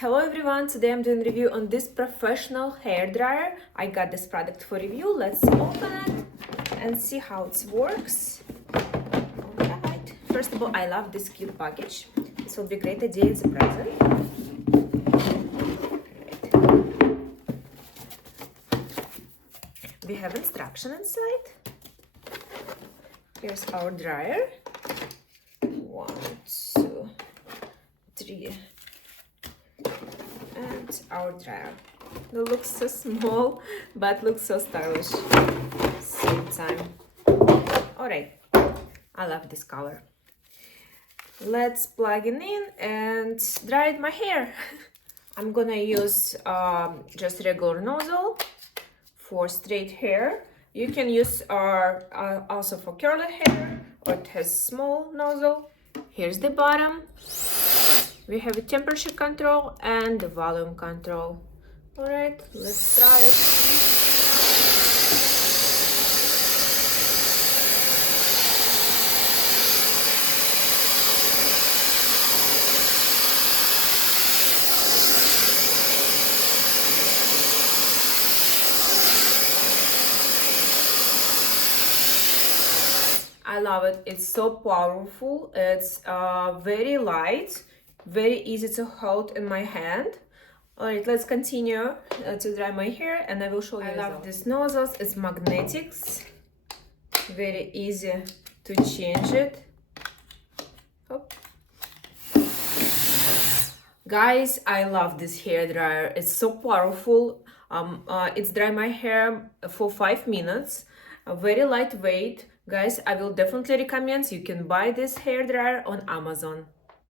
Hello everyone, today I'm doing a review on this professional hair dryer. I got this product for review. Let's open it and see how it works. Alright, first of all, I love this cute package. This will be a great idea as a present. We have instruction inside. Here's our dryer. 1, 2, 3. And our dryer. It looks so small, but looks so stylish. Same time. Alright, I love this color. Let's plug it in and dry my hair. I'm gonna use just regular nozzle for straight hair. You can use also for curly hair, or it has small nozzle. Here's the bottom. We have a temperature control and the volume control. Alright, let's try it. I love it. It's so powerful. It's very light. Very easy to hold in my hand. Alright, let's continue to dry my hair and I will show you. I love these nozzles. It's magnetics. Very easy to change it. Hop. Guys, I love this hair dryer. It's so powerful. It's dry my hair for 5 minutes. Very lightweight. Guys, I will definitely recommend you can buy this hair dryer on Amazon.